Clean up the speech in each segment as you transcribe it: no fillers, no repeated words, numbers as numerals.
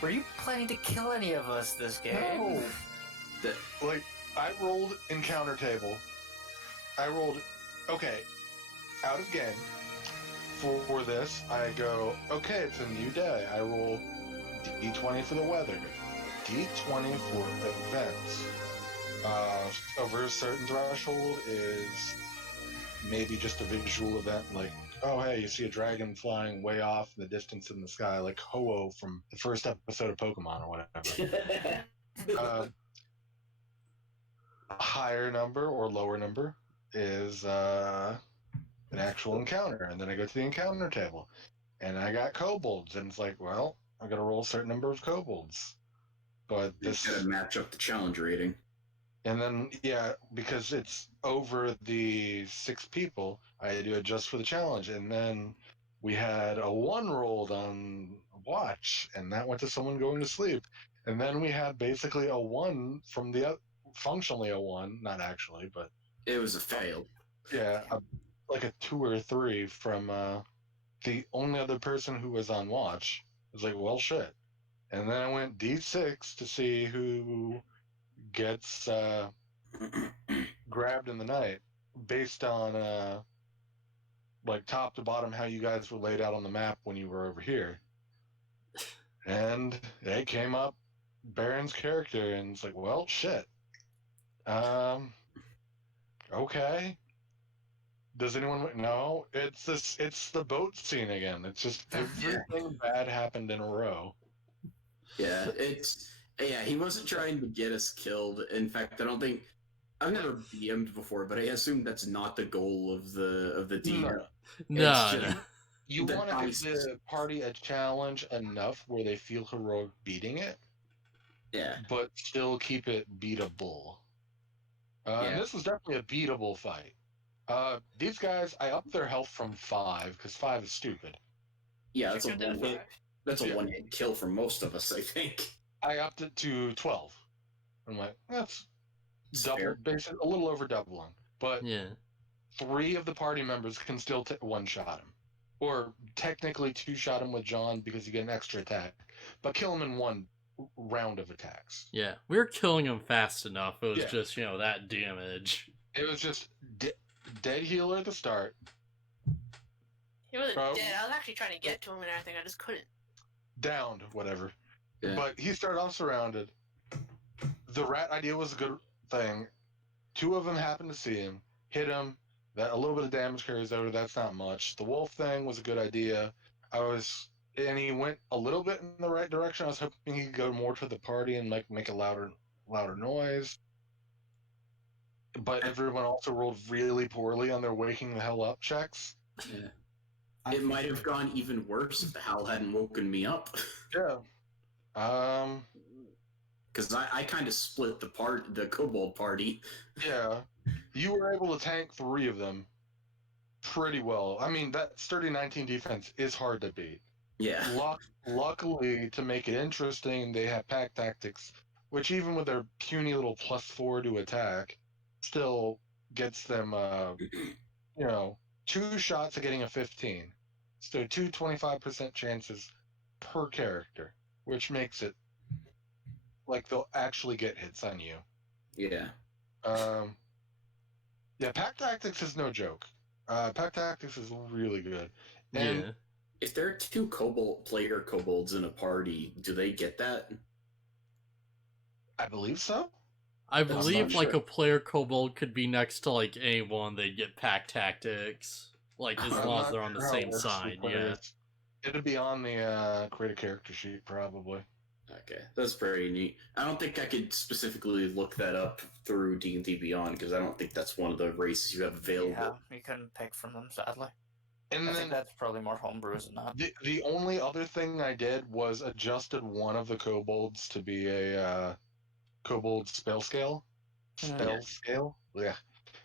Were you planning to kill any of us this game? No. I rolled encounter table. I rolled, okay, out of game. For this, I go, okay, it's a new day. I roll D20 for the weather, D20 for events. Over a certain threshold is maybe just a visual event, like, oh, hey, you see a dragon flying way off in the distance in the sky, like Ho-Oh from the first episode of Pokemon or whatever. A higher number or lower number is an actual encounter, and then I go to the encounter table, and I got kobolds, and it's like, well, I got to roll a certain number of kobolds, but this got to match up the challenge rating. And then, yeah, because it's over the 6 people, I had to adjust for the challenge. And then we had a 1 rolled on watch, and that went to someone going to sleep. And then we had basically a 1 from the functionally a 1, not actually, but it was a fail. Yeah, like a 2 or 3 from the only other person who was on watch. I was like, well, shit. And then I went D6 to see who gets grabbed in the night based on like top to bottom how you guys were laid out on the map when you were over here. And it came up Baron's character, and it's like, well, shit. Okay. Does anyone no? It's the boat scene again. It's just everything bad happened in a row. Yeah, he wasn't trying to get us killed. In fact, I don't think I've never DM'd before, but I assume that's not the goal of the DM. No. You want to give the party a challenge enough where they feel heroic beating it. Yeah. But still keep it beatable. And this was definitely a beatable fight. These guys, I upped their health from 5 because 5 is stupid. Yeah, that's a one-hit kill for most of us, I think. I upped it to 12. I'm like, that's double, basically a little over doubling. But 3 of the party members can still one-shot him. Or technically 2-shot him with John because you get an extra attack. But kill him in 1 round of attacks. Yeah, we were killing him fast enough. It was just, that damage. It was just dead healer at the start. He wasn't dead. I was actually trying to get to him and everything. I just couldn't. Downed, whatever. Yeah. But he started off surrounded. The rat idea was a good thing. 2 of them happened to see him, hit him. That a little bit of damage carries over. That's not much. The wolf thing was a good idea. And he went a little bit in the right direction. I was hoping he could go more to the party and make a louder noise. But everyone also rolled really poorly on their waking the hell up checks. Yeah. It might have gone even worse if the howl hadn't woken me up. Yeah. Because I kind of split the kobold party. Yeah. You were able to tank 3 of them pretty well. I mean, that sturdy 19 defense is hard to beat. Yeah. Luckily, to make it interesting, they have pack tactics, which even with their puny little +4 to attack, still gets them, 2 shots of getting a 15. So 2 25% chances per character, which makes it like they'll actually get hits on you. Yeah. Yeah, pack tactics is no joke. Pack tactics is really good. And if there are 2 kobolds in a party, do they get that? I believe so. I believe a player kobold could be next to anyone, they'd get pack tactics. As long as they're on the same side, yeah. It'd be on the create a character sheet, probably. Okay, that's pretty neat. I don't think I could specifically look that up through D&D Beyond, because I don't think that's one of the races you have available. Yeah, you couldn't pick from them, sadly. And I think that's probably more homebrews than not. The only other thing I did was adjusted one of the kobolds to be a kobold spell scale. Yeah.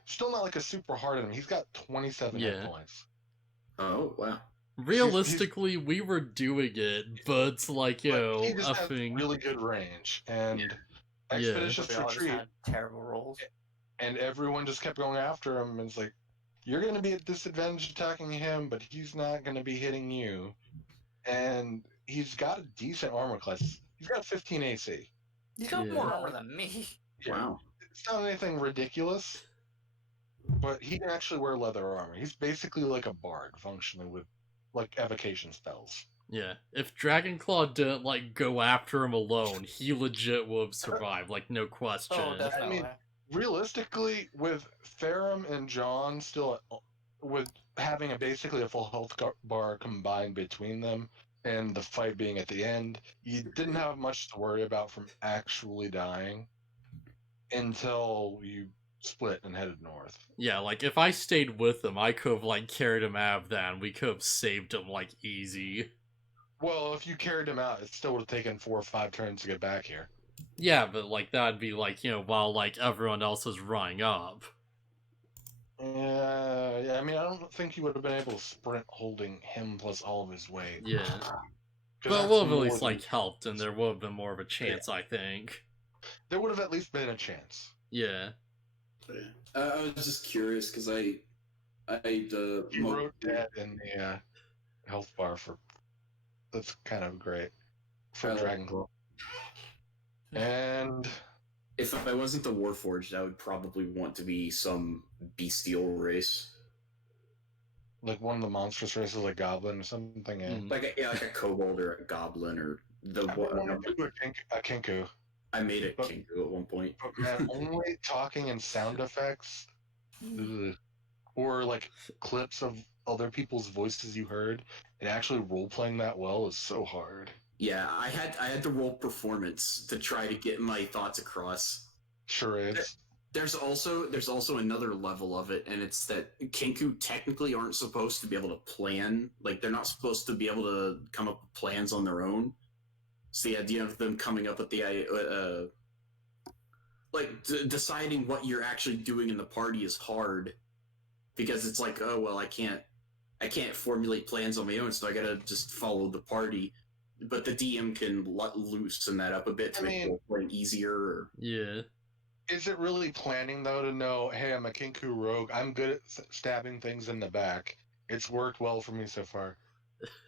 Still not a super hard enemy. He's got 27 hit points. Oh, wow. Realistically, we were doing it, but it's he just has really good range, and Expeditious Retreat had terrible rolls, and everyone just kept going after him. And it's like, you're going to be at disadvantage attacking him, but he's not going to be hitting you. And he's got a decent armor class. He's got 15 AC. He's got more armor than me. Yeah. Wow. It's not anything ridiculous, but he can actually wear leather armor. He's basically like a bard, functioning with like evocation spells. Yeah, if Dragonclaw didn't like go after him alone, he legit would have survived, like no question. Oh, definitely. I mean, realistically, with Ferrum and John still with having basically a full health bar combined between them, and the fight being at the end, you didn't have much to worry about from actually dying until you split and headed north. Yeah, like if I stayed with him, I could have like carried him out of that, and we could have saved him like easy. Well, if you carried him out, it still would have taken 4 or 5 turns to get back here. Yeah, but like that'd be like, you know, while like everyone else is running up. Yeah, I mean, I don't think you would have been able to sprint holding him plus all of his weight. Yeah. 'Cause But it that's would have at more least than- like helped, and there would have been more of a chance, I think. There would have at least been a chance. Yeah. I was just curious because I You wrote that in the health bar for. That's kind of great for Dragonclaw. And if I wasn't the Warforged, I would probably want to be some bestial race, like one of the monstrous races, like Goblin or something. Yeah. like a kobold or a goblin or the I would want to do a Kinku. I made a Kingu at one point. But man, only talking and sound effects, or like clips of other people's voices you heard, and actually role playing that well is so hard. Yeah, I had to roll performance to try to get my thoughts across. Sure is. There's also another level of it, and it's that Kinku technically aren't supposed to be able to plan. Like they're not supposed to be able to come up with plans on their own. So the idea of them coming up with the deciding what you're actually doing in the party is hard, because it's like, oh well, I can't formulate plans on my own, so I gotta just follow the party. But the DM can loosen that up a bit to make role-playing easier. Or... Yeah. Is it really planning though to know, hey, I'm a Kinku rogue, I'm good at stabbing things in the back. It's worked well for me so far.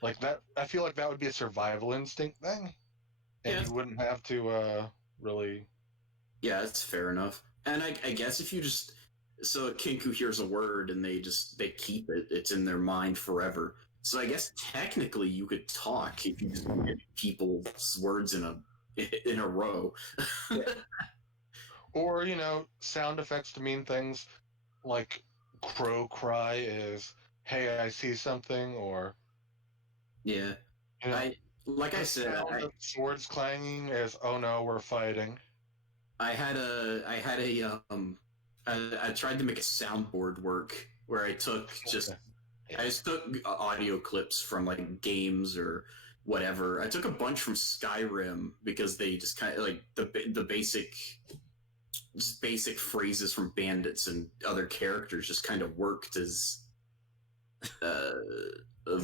Like that, I feel like that would be a survival instinct thing. And you wouldn't have to really. Yeah, that's fair enough. And I guess if you just so Kinku hears a word and they keep it, it's in their mind forever. So I guess technically you could talk if you just get people's words in a row. Yeah. Or sound effects to mean things like crow cry is, hey, I see something, or yeah. Like I said, swords clanging is, oh no, we're fighting. I tried to make a soundboard work where I just took audio clips from like games or whatever. I took a bunch from Skyrim because they just kind of like the basic phrases from bandits and other characters just kind of worked as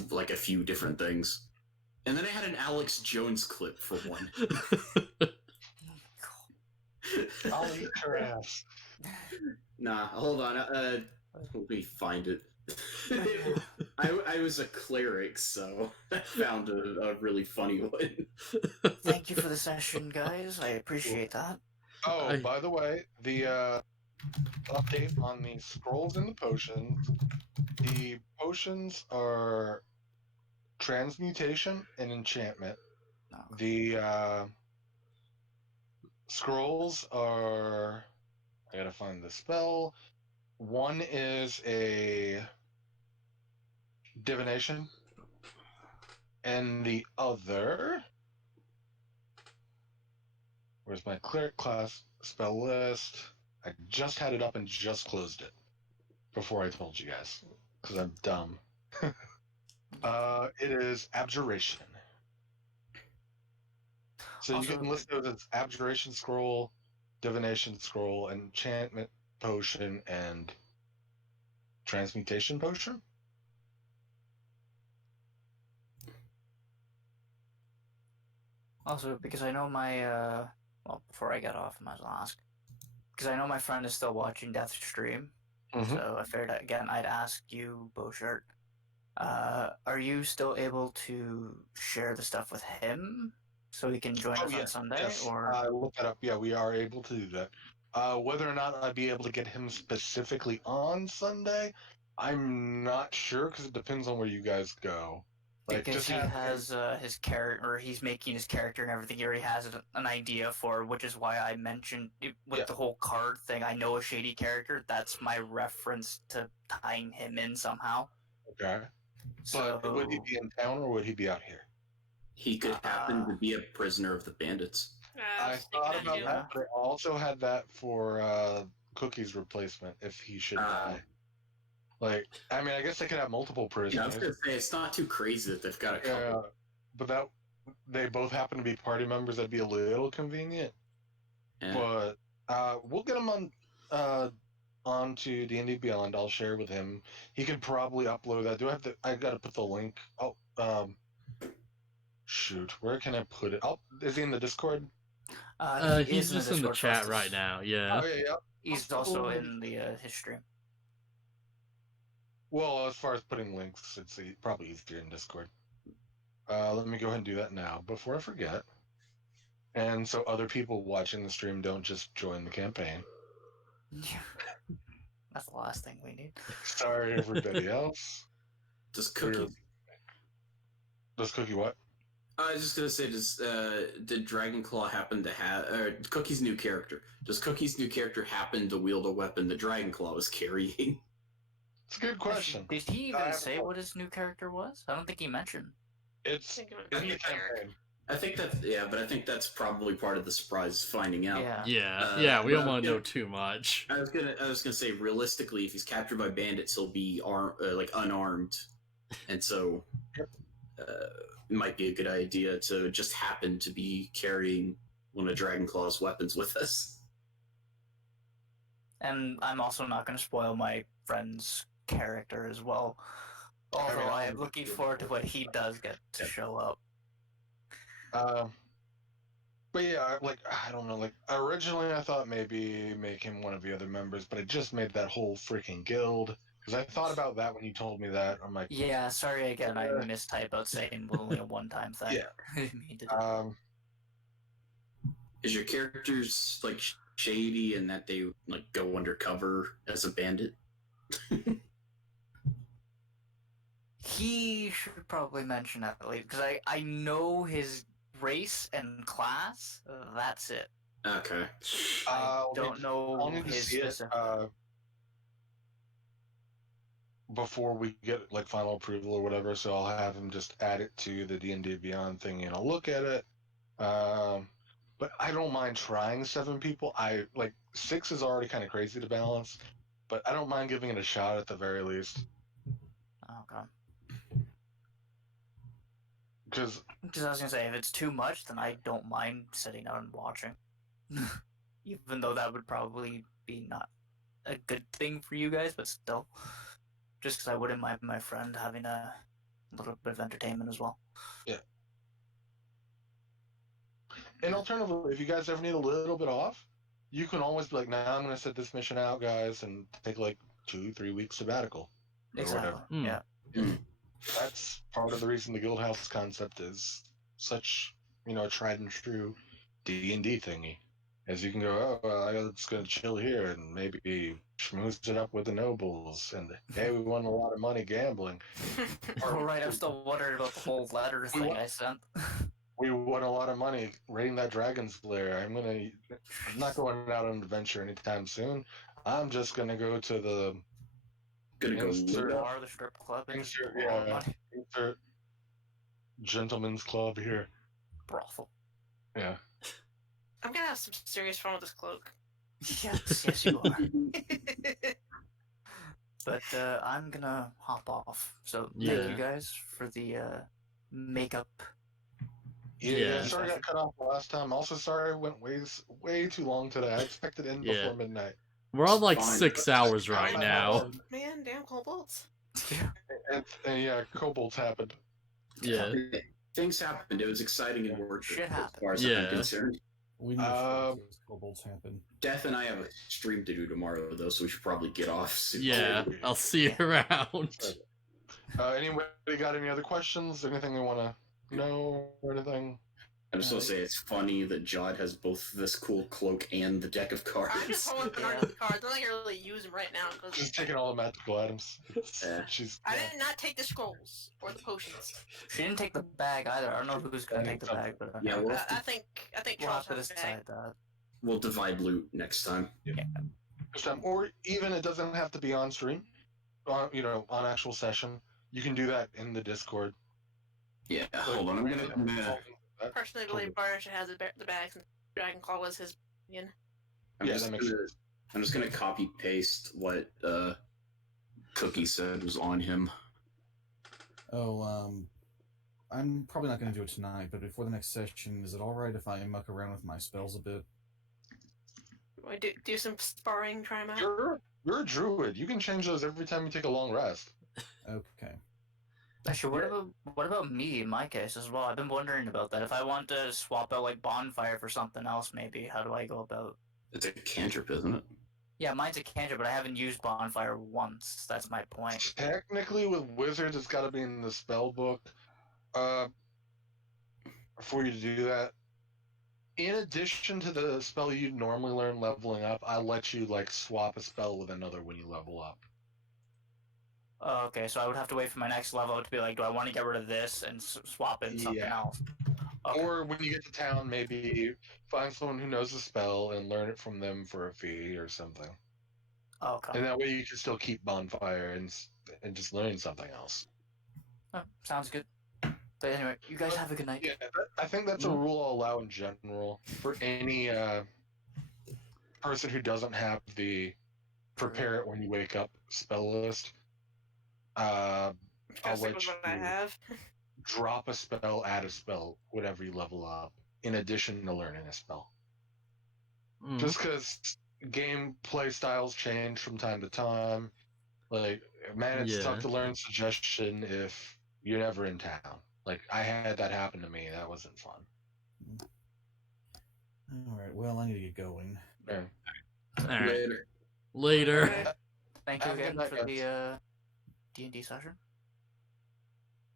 like a few different things. And then I had an Alex Jones clip for one. I'll eat your ass. Nah, hold on. Let me find it. I was a cleric, so I found a really funny one. Thank you for the session, guys. I appreciate that. Oh, by the way, the update on the scrolls and the potions. The potions are transmutation and enchantment. No. The scrolls are... I gotta find the spell. One is a divination, and the other... Where's my cleric class spell list? I just had it up and just closed it before I told you guys, because I'm dumb. It is abjuration. So Also, you can list those as abjuration scroll, divination scroll, enchantment potion, and transmutation potion. Also, because I know my well, before I get off, I might as well ask, because I know my friend is still watching Death stream. Mhm. So I figured again I'd ask you, BoShart, Are you still able to share the stuff with him so he can join us on Sunday? Yes. Or Look that up. Yeah, we are able to do that. Whether or not I'd be able to get him specifically on Sunday, I'm not sure because it depends on where you guys go. Like, because just he have has his character, or he's making his character and everything. He already has an idea for, which is why I mentioned with the whole card thing. I know a shady character. That's my reference to tying him in somehow. Okay. So But would he be in town or would he be out here? He could happen to be a prisoner of the bandits. I was thought thinking about too. that, but I also had that for Cookie's replacement if he should die. Like, I mean, I guess they could have multiple prisoners. Yeah, I was gonna say it's not too crazy that they've got a couple. Yeah, but that they both happen to be party members. That'd be a little convenient. Yeah. But we'll get him onto D&D Beyond. I'll share with him. He could probably upload that. Do I have to? I gotta put the link. Oh, shoot, where can I put it? Oh, is he in the Discord? He's just in the chat right now. Yeah. Oh yeah. He's also in the his stream. Well, as far as putting links, it's probably easier in Discord. Let me go ahead and do that now before I forget. And so other people watching the stream don't just join the campaign. That's the last thing we need. Sorry, everybody else. Does Cookie what? I was just gonna say, did Dragonclaw happen to have Cookie's new character? Does Cookie's new character happen to wield a weapon that Dragonclaw was carrying? It's a good question. Did he even say what his new character was? I don't think he mentioned. It's in the campaign. I think but I think that's probably part of the surprise finding out. Yeah. We don't want to know too much. I was gonna say, realistically, if he's captured by bandits, he'll be unarmed, and so it might be a good idea to just happen to be carrying one of Dragonclaw's weapons with us. And I'm also not going to spoil my friend's character as well. Although I am looking forward to what he does get to show up. But yeah, like, I don't know, like, originally I thought maybe make him one of the other members, but it just made that whole freaking guild. Because I thought about that when you told me that. I'm like, yeah, sorry again, I mistyped out saying only a one-time thing. Yeah. Is your characters like shady in that they like go undercover as a bandit? He should probably mention that later, because I know his race and class. That's it. Okay. I don't know his specific. Before we get like final approval or whatever, so I'll have him just add it to the D&D Beyond thing and I'll look at it. But I don't mind trying 7 people. I like 6 is already kind of crazy to balance, but I don't mind giving it a shot at the very least. Okay. Because I was gonna say, if it's too much, then I don't mind sitting down and watching. Even though that would probably be not a good thing for you guys, but still. Just because I wouldn't mind my friend having a little bit of entertainment as well. Yeah. And alternatively, if you guys ever need a little bit off, you can always be like, nah, I'm going to set this mission out, guys, and take like 2-3 weeks sabbatical. Exactly. Yeah. That's part of the reason the Guildhouse concept is such, a tried and true D&D thingy. As you can go, I'm just going to chill here and maybe schmooze it up with the nobles. And hey, we won a lot of money gambling. All right, I'm still wondering about the whole letter thing I sent. We won a lot of money raiding that dragon's lair. I'm not going out on an adventure anytime soon. I'm just going to go to the... the strip club. Insert gentleman's club here. Brothel. Yeah. I'm gonna have some serious fun with this cloak. Yes, you are. But I'm gonna hop off. So thank you guys for the makeup. Yeah, sorry I got cut off last time. Also sorry I went way too long today. I expected to end before midnight. We're on like 6 hours right now. Man, damn kobolds. And yeah, kobolds happened. Yeah. Things happened. It was exciting and worth it. Shit happened. As far as I'm concerned. We know kobolds happen. Death and I have a stream to do tomorrow, though, so we should probably get off soon. Yeah, I'll see you around. Anybody got any other questions? Anything they want to know or anything? I just want to say it's funny that Jod has both this cool cloak and the deck of cards. I'm just holding on to the cards. I don't think I really use them right now. Cause She's taking all the magical items. I did not take the scrolls or the potions. She didn't take the bag either. I don't know who's gonna take the bag, but Yeah, I think we'll Charles have to has the bag. decide that. we'll divide loot next time. Yeah. Or even it doesn't have to be on stream. On actual session. You can do that in the Discord. Yeah, hold on. I'm gonna Personally, I believe Baron should have the bags, and Dragonclaw was his opinion. I'm just gonna copy paste what Cookie said was on him. Oh, I'm probably not going to do it tonight, but before the next session, is it alright if I muck around with my spells a bit? We do some sparring, try them out. You're a druid. You can change those every time you take a long rest. Okay. Actually, what about me in my case as well? I've been wondering about that. If I want to swap out like bonfire for something else, maybe how do I go about? It's a cantrip, isn't it? Yeah, mine's a cantrip, but I haven't used bonfire once. That's my point. Technically, with wizards, it's got to be in the spell book. For you to do that, in addition to the spell you'd normally learn leveling up, I'll let you like swap a spell with another when you level up. Oh, okay, so I would have to wait for my next level to be like, do I want to get rid of this and swap in something else? Okay. Or when you get to town, maybe find someone who knows the spell and learn it from them for a fee or something. Okay. And that way you can still keep bonfire and just learn something else. Oh, sounds good. But anyway, you guys have a good night. Yeah, I think that's a rule I'll allow in general for any person who doesn't have the prepare it when you wake up spell list. I'll let you I have. drop a spell, add a spell, whatever you level up, in addition to learning a spell. Just because gameplay styles change from time to time. Like, man, it's tough to learn suggestion if you're never in town. Like, I had that happen to me. That wasn't fun. Alright, well, I need to get going. Yeah. Alright. Later. Thank you Have a again good night, for the D&D session.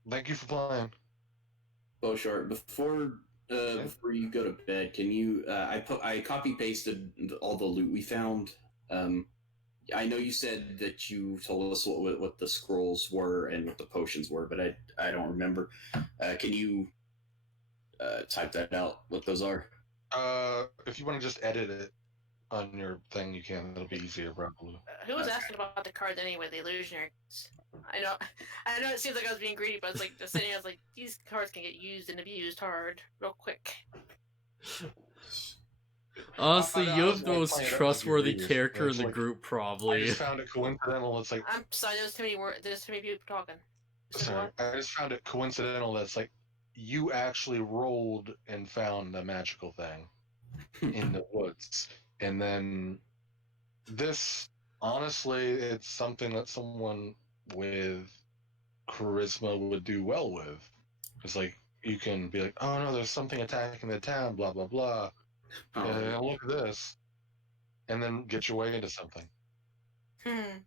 Thank you for playing. BaronvonCreepy, before you go to bed, can you? I copy pasted all the loot we found. I know you said that you told us what the scrolls were and what the potions were, but I don't remember. Can you type that out? What those are? If you want to just edit it on your thing, you can. It'll be easier, probably. Who was asking about the cards anyway? The illusionary. I know. It seems like I was being greedy, but it's like just sitting. I was like, these cards can get used and abused hard, real quick. Honestly, I you was have the like most playing it up trustworthy with your character in readers. the Like, group, I probably. just found it coincidental. It's like, I'm sorry. There's too many words. There's too many people talking. sorry, I just found it coincidental that's like you actually rolled and found the magical thing in the woods, and then this. Honestly, it's something that someone with charisma would do well with. It's like you can be like, oh no, there's something attacking the town, blah blah blah. Look at this, and then get your way into something. Yes,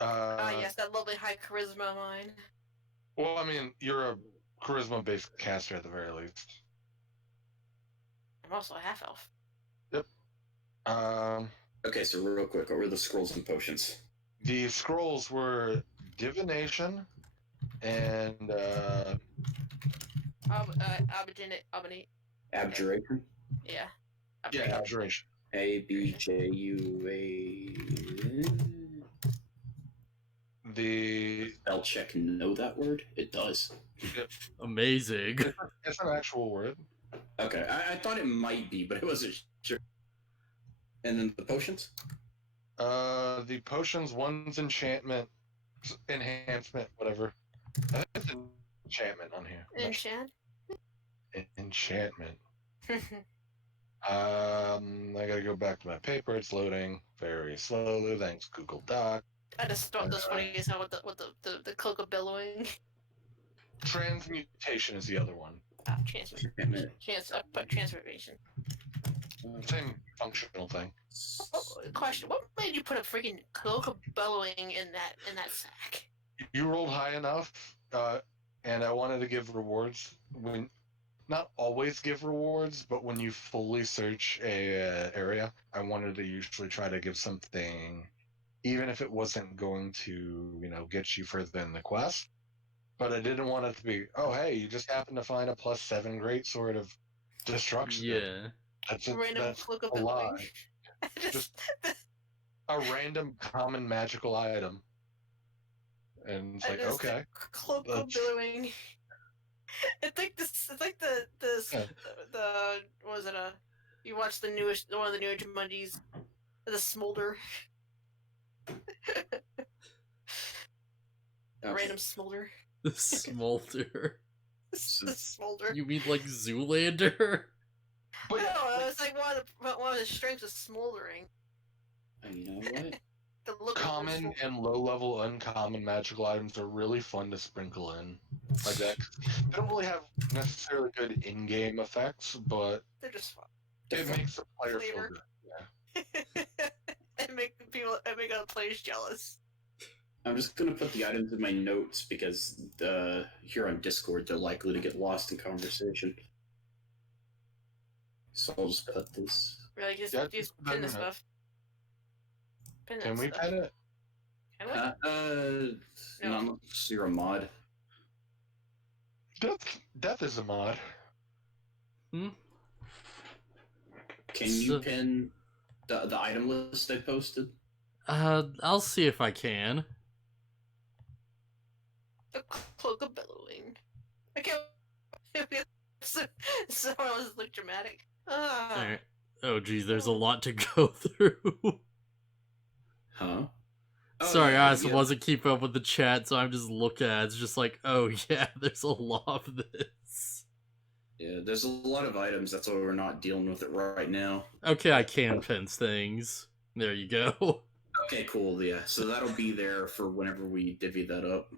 that lovely high charisma of mine. Well, I mean, you're a charisma-based caster at the very least. I'm also a half elf. Yep. Okay, so real quick, what were the scrolls and potions? The scrolls were divination and Abjuration. Abjuration. Yeah. yeah, abjuration. The Spell check know that word? It does. Amazing. it's an actual word. Okay, I thought it might be, but I wasn't sure. And then the potions? The potions, one's enchantment, enhancement, whatever. I think it's enchantment on here. Enchant? Enchantment. I gotta go back to my paper. It's loading very slowly. Thanks, Google Doc. I just thought this one is how with the cloak of billowing. Transmutation is the other one. Transformation. Same functional thing. Question: what made you put a freaking cloak of bellowing in that sack? you rolled high enough, and I wanted to give rewards when. Not always give rewards, but when you fully search a area, I wanted to usually try to give something, even if it wasn't going to, get you further in the quest. But I didn't want it to be, oh, hey, you just happened to find a +7 great sword of destruction. Yeah. Random That's cloak of a lie. billowing. Just a random common magical item. And it's like, okay. Cloak of billowing. It's like this. It's like the what was it? You watch the newest one of the newer Jumanjis, the Smolder. Random Smolder. The Smolder. The Smolder. You mean like Zoolander? But No, it's like one of the strengths of smoldering. You know what? The look common and low-level uncommon magical items are really fun to sprinkle in. Like that. They don't really have necessarily good in-game effects, but they're just fun. it makes the player feel Flavor. good. Yeah. It make other players jealous. I'm just gonna put the items in my notes because here on Discord they're likely to get lost in conversation. So I'll just put this. Really, just pin the stuff. Pin Can we pin it? Can we? No, you're a mod. Death is a mod. Hmm? Can you pin the item list I posted? I'll see if I can. The cloak of billowing. I can't. Someone else look dramatic. Alright. Oh geez, there's a lot to go through. Huh? Sorry, I wasn't keeping up with the chat, so I'm just looking at it. It's just like, oh yeah, there's a lot of this. Yeah, there's a lot of items, that's why we're not dealing with it right now. Okay, I can pin things. There you go. Okay, cool, yeah. So that'll be there for whenever we divvy that up.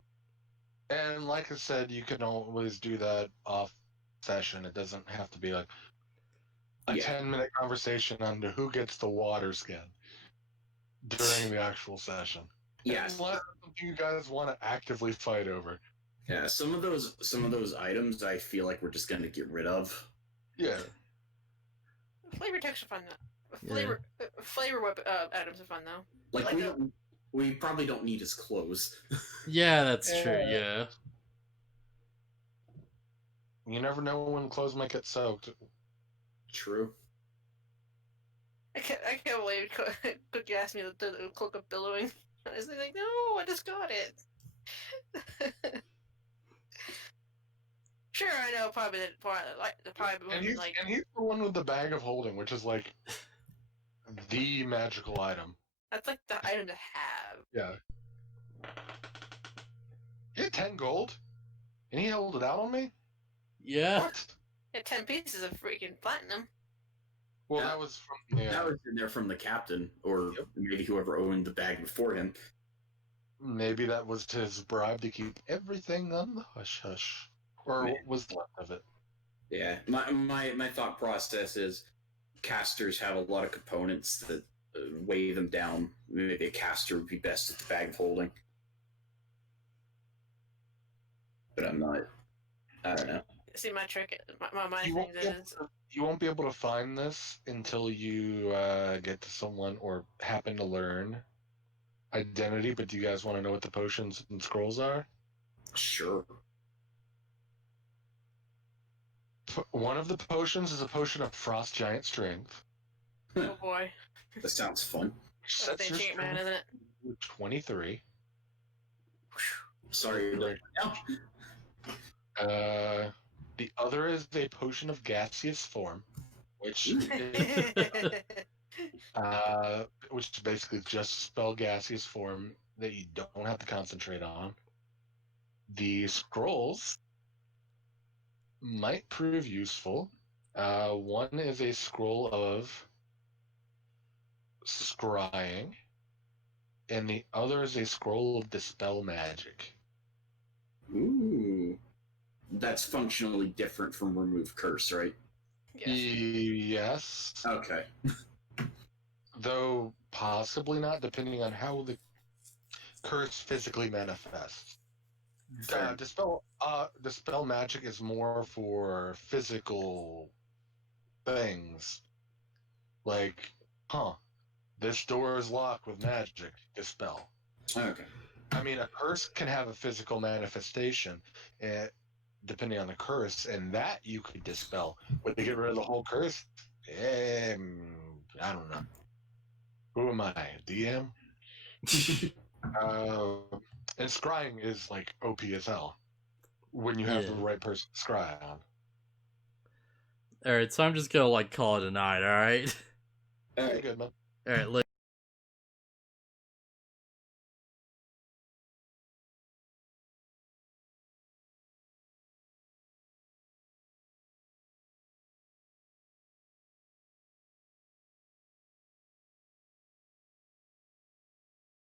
And like I said, you can always do that off session. It doesn't have to be like a 10-minute conversation on who gets the water skin during the actual session. Yes. Unless you guys want to actively fight over. Yeah, some of those items I feel like we're just gonna get rid of. Yeah. Flavor text are fun though. Flavor items are fun though. Like we probably don't need his clothes. Yeah, that's true, yeah. You never know when clothes might get soaked. True. I can't believe Cookie asked me the cloak of billowing. I was like, no, I just got it. Sure, I know probably And he's the one with the bag of holding, which is like the magical item. That's like the item to have. Yeah. He had 10 gold, and he held it out on me. Yeah. What? Yeah, 10 pieces of freaking platinum. Well, that was from that was in there from the captain, or maybe whoever owned the bag before him. Maybe that was his bribe to keep everything on the hush hush, or what was left of it. Yeah, my thought process is casters have a lot of components that weigh them down. Maybe a caster would be best at the bag of holding, but I'm not. I don't know. See, my trick, my thing is... You won't be able to find this until you get to someone or happen to learn identity, but do you guys want to know what the potions and scrolls are? Sure. One of the potions is a potion of Frost Giant Strength. Oh boy. That sounds fun. That's the man, isn't it? 23. Sorry, you're now. The other is a potion of gaseous form, which is, which is basically just spell gaseous form that you don't have to concentrate on. The scrolls might prove useful. One is a scroll of scrying, and the other is a scroll of dispel magic. Ooh. That's functionally different from remove curse, right? Yes. Okay. Though possibly not, depending on how the curse physically manifests. Fair. Dispel magic is more for physical things. Like, this door is locked with magic. Dispel. Okay. I mean, a curse can have a physical manifestation, depending on the curse, and that you could dispel. Would they get rid of the whole curse? I don't know. Who am I? DM? And scrying is like OP as hell when you have the right person to scry on. Alright, so I'm just gonna, like, call it a night, alright? Very good, man. Alright,